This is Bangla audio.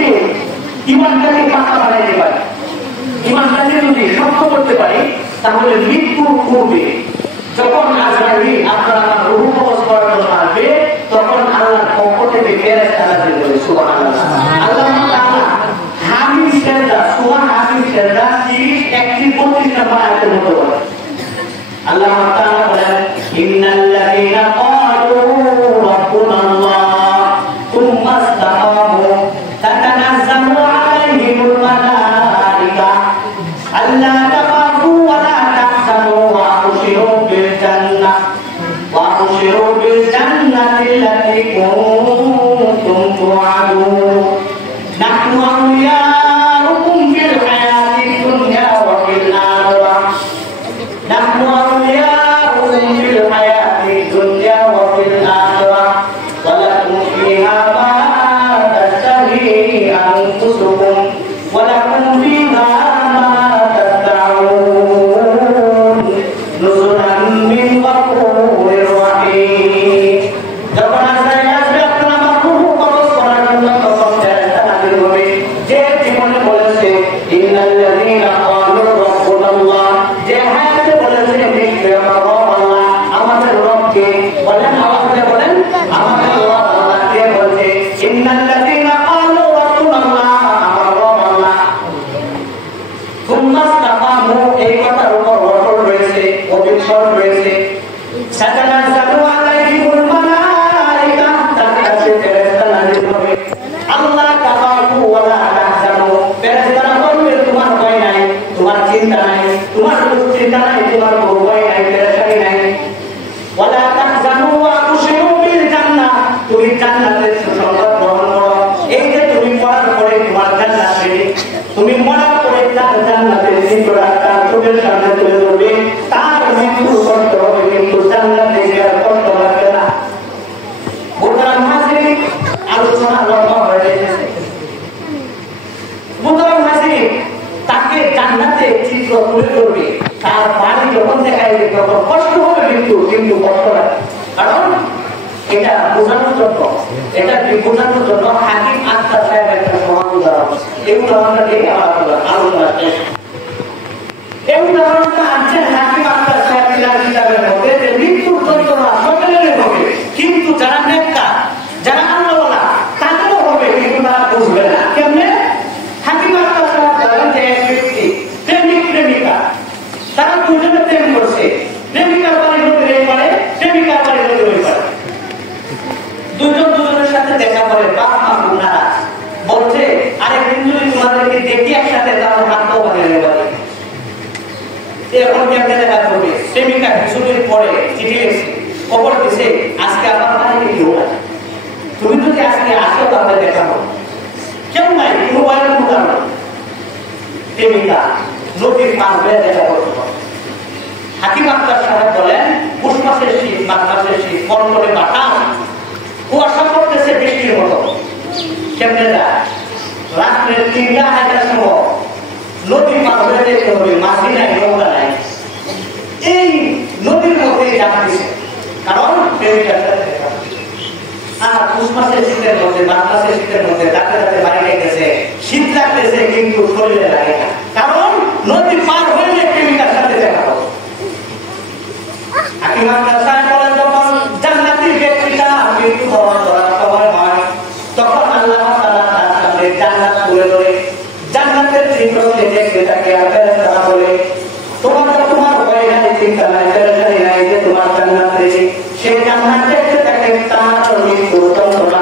থেকে ইমানটাকে পাকা বানাইতে পারি, ইমানটাকে যদি শক্ত করতে পারি, তাহলে মৃত্যুর পূর্বে যখন আজরাইল আপনার আমার রূহ কবজ করার জন্য আসবে, তখন আল্লাহর পক্ষ থেকে ফেরেশতা নাযিল করে। সুবহানাল্লাহ। আল্লাহ তাআলা হামিদ সেজদা, সূরা হামিদ সেজদা 30, 31, 32 নম্বর আয়াতের মধ্যে বলেন, আল্লাহ তাআলা বলেন, ইন্নাল্লাযীনা ক্বালু রাব্বুনাল্লাহ তুম্মা ইসতাকামু তাতানাজ্জালু আলাইহিমুল মালায়েকা আল্লা তাখাফু ওয়া লা তাহজানু ওয়া আবশিরু বিল জান্নাহ ওয়া আবশিরু বিল জান্নাতি আল্লাতী কুনতুম তুআদুন নাহনু আউলিয়াউকুম ফিল হায়াতিদ দুনিয়া ওয়া ফিল আখিরাহ নাহনু আউলিয়াউকুম ফিল হায়াতিদ দুনিয়া ওয়া ফিল আখিরাহ ওয়া লাকুম ফিহা মা তাশতাহি আনফুসুকুম ওয়া লাকুম ফিহা তুমি মরার পরে তার জান্নাতের নিকটতা তোমার সামনে তুলে ধরবে, তার মৃত্যু কষ্ট হবে কিন্তু জান্নাতে যাওয়ার কষ্ট হবে না। মুহতারাম হাজিরিন, আলোচনা লম্বা হয়ে গেছে। মুহতারাম হাজিরিন, তাকে জান্নাতে চিত্র তুলে ধরবে, তার বাড়ি যখন দেখাইবে তখন কষ্ট হবে কিন্তু কষ্ট লাগে। কারণ এটা বোঝানোর জন্য, এটা বোঝানোর জন্য হাকিম আখতার সাহেব একটা সমাজ উদাহরণ, এই উদাহরণটা দিয়ে আমার আলোচনা শেষ। এই উদাহরণটা আনছেন হাকিম আখতার সাহেব কিতাবের মধ্যে যে মৃত্যুর যন্ত্রণা সকলের হবে, কিন্তু যারা নেককার, যারা আল্লাহওয়ালা তাদেরও হবে, কিন্তু তারা বুঝবে না। কেমনে? হাকিম আখতার সাহেব বলেন যে এক ব্যক্তি প্রেমিক প্রেমিকা, তারা দুজনে প্রেম করছে, প্রেমিকার বাড়ি নদীর এই পারে, প্রেমিকার বাড়ি নদীর ওই পারে। দুজন দুজনের সাথে দেখা করে বাপ মা নারাজ, বলছে আরেকদিন যদি তোমাদেরকে দেখি একসাথে তাহলে হাত বানিয়ে নেবে। এখন কেমনে দেখা করবে? প্রেমিকা কিছুদিন পরে চিঠি লিখছে, খবর দিছে আজকে আমার বাড়িতে কেউ নাই, তুমি যদি আজকে আসো তাহলে দেখা হবে। কেউ নাই, কোনো বাইরের উদাহরণ। প্রেমিকা নদীর পার হয়ে দেখা করতে হবে। হাকিম আখতার সাহেব বলেন পুষ মাসের শীত, মাঘ মাসের শীত, কনকনে বাতাস, কুয়াশা পড়তেছে বৃষ্টির মতো। কেমনে যায়? রাত্রের 3টা সময় নদী পার হয়ে যেতে হবে, মাঝি নাই, নৌকা নাই, এই নদীর মধ্যে যাচ্ছে, কারণ প্রেমিকার সাথে দেখা। আর পুষ মাসের শীতের মধ্যে, মাঘ মাসের শীতের মধ্যে রাতে রাতে বাড়ি গেছে, শীত লাগতেছে কিন্তু শরীরে লাগে না, কারণ নদী পার হয়ে প্রেমিকার সাথে দেখা হবে। হাকিম আখতার সাহেব বলেন যখন জান্নাতি ব্যক্তিটা মৃত্যু হওয়ার সময় হয়, তখন আল্লাহ তাআলা তার সামনে জান্নাত তুলে ধরে জান্নাতের চিত্র দেখে তাকে ফেরেশতারা বলে, তোমার ভয় নাই, চিন্তা নাই, পেরেশানি নাই, যে তোমার জান্নাত রয়েছে, সেই জান্নাত দেখতে তাকে তার মৃত্যুর যন্ত্রণা